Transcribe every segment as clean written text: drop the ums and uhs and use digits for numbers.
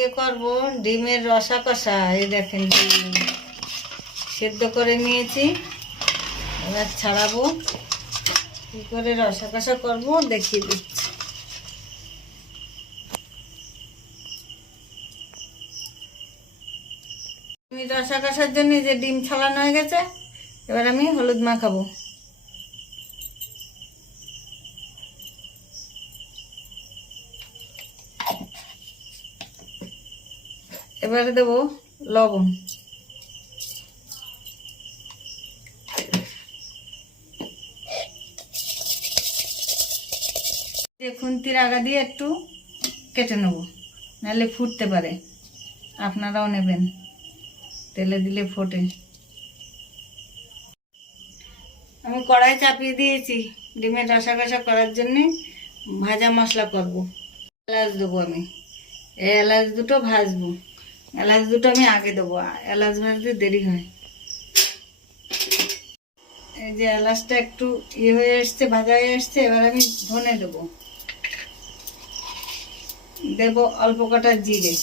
আজকে করব ডিমের রসা কষা। এই দেখেন ডিম সেদ্ধ করে নিয়েছি, এবার ছাড়াবো। কি করে রসা কষা করবো দেখিয়ে দিচ্ছি। আমি রসা কষার জন্য যে ডিম ছাড়ানো হয়ে গেছে, এবার আমি হলুদ মাখাবো। এবারে দেবো লবণ, খুন্তির আগা দিয়ে একটু কেটে নেব, নাহলে ফুটতে পারে। আপনারাও নেবেন, তেলে দিলে ফোটে। আমি কড়াই চাপিয়ে দিয়েছি ডিমের রসা কষা করার জন্যে। ভাজা মশলা করব। এলাচ দেবো আমি, এই এলাচ দুটো ভাজবো। এলাচ দুটো আমি আগে দেবো, এলাচ ভাজতে দেরি হয়। এই যে এলাচটা একটু ইয়ে হয়ে এসছে, ভাজা হয়ে এসছে, এবার আমি ধনে দেবো। দেবো অল্প কটা জিরে,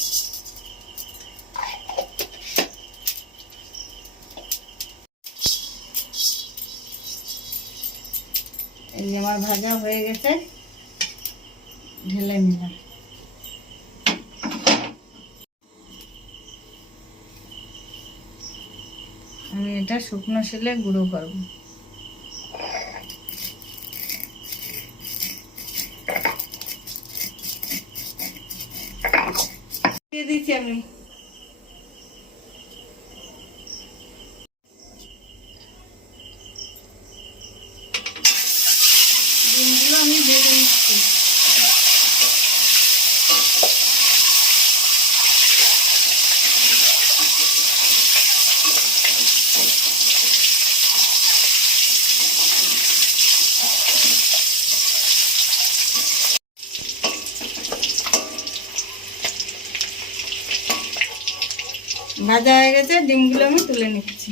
এই যে আমার ভাজা হয়ে গেছে, ঢেলে নিলাম। আমি এটা শুকনো শিলে গুঁড়ো করবো। দিয়ে দিচ্ছি আমি। ডিমগুলো আমি ভেজে নিচ্ছি। ভাজা হয়ে গেছে, ডিমগুলো আমি তুলে নিচ্ছি।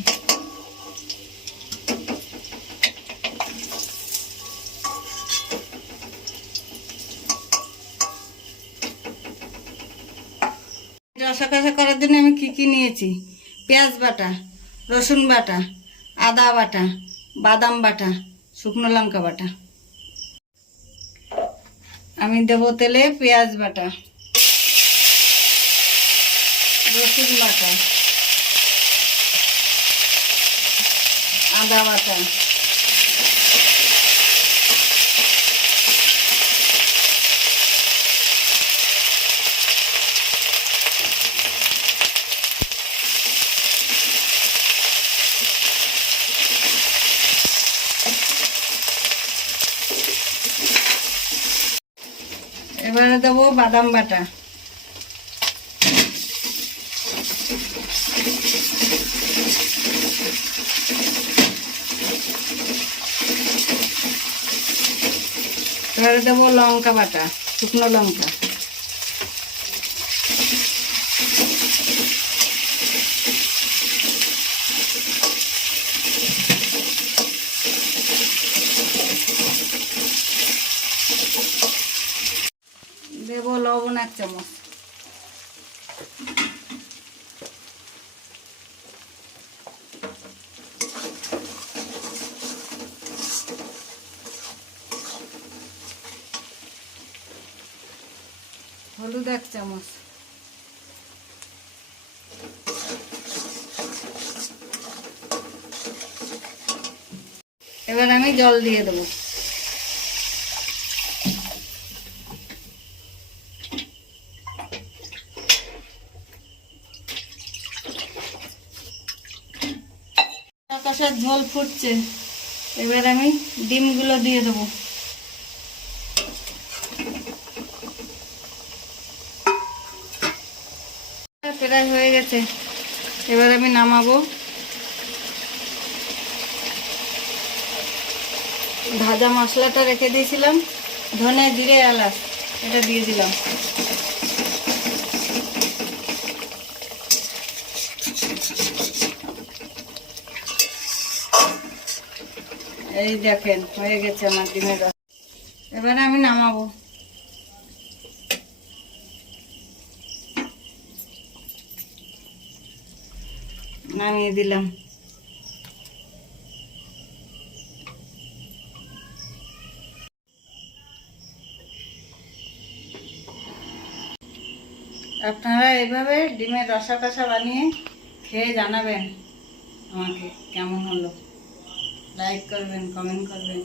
রসা কষা করার জন্য আমি কি কি নিয়েছি: পেঁয়াজ বাটা, রসুন বাটা, আদা বাটা, বাদাম বাটা, শুকনো লঙ্কা বাটা। আমি দেবো তেলে পেঁয়াজ বাটা, রসুন বাটা, আদা বাটা, এবারে দেবো বাদাম বাটা, এবারে দেবো লঙ্কা বাটা, শুকনো লঙ্কা, দেবো লবণ 1 চামচ, হলুদ 1 চামচ, এবার আমি জল দিয়ে দেবো। কষার ঝোল ফুটছে, এবার আমি ডিমগুলো দিয়ে দেবো। প্রায় হয়ে গেছে, এবার আমি নামাবো। ভাজা মশলাটা রেখে দিয়েছিলাম, ধনে জিরে এলাচ, এটা দিয়ে দিলাম। এই দেখেন হয়ে গেছে আমার ডিমের রস। এবারে আমি নামাবো। নামিয়ে দিলাম। আপনারা এইভাবে ডিমের রসা কষা বানিয়ে খেয়ে জানাবেন আমাকে কেমন হলো। লাইক করবেন, কমেন্ট করবেন।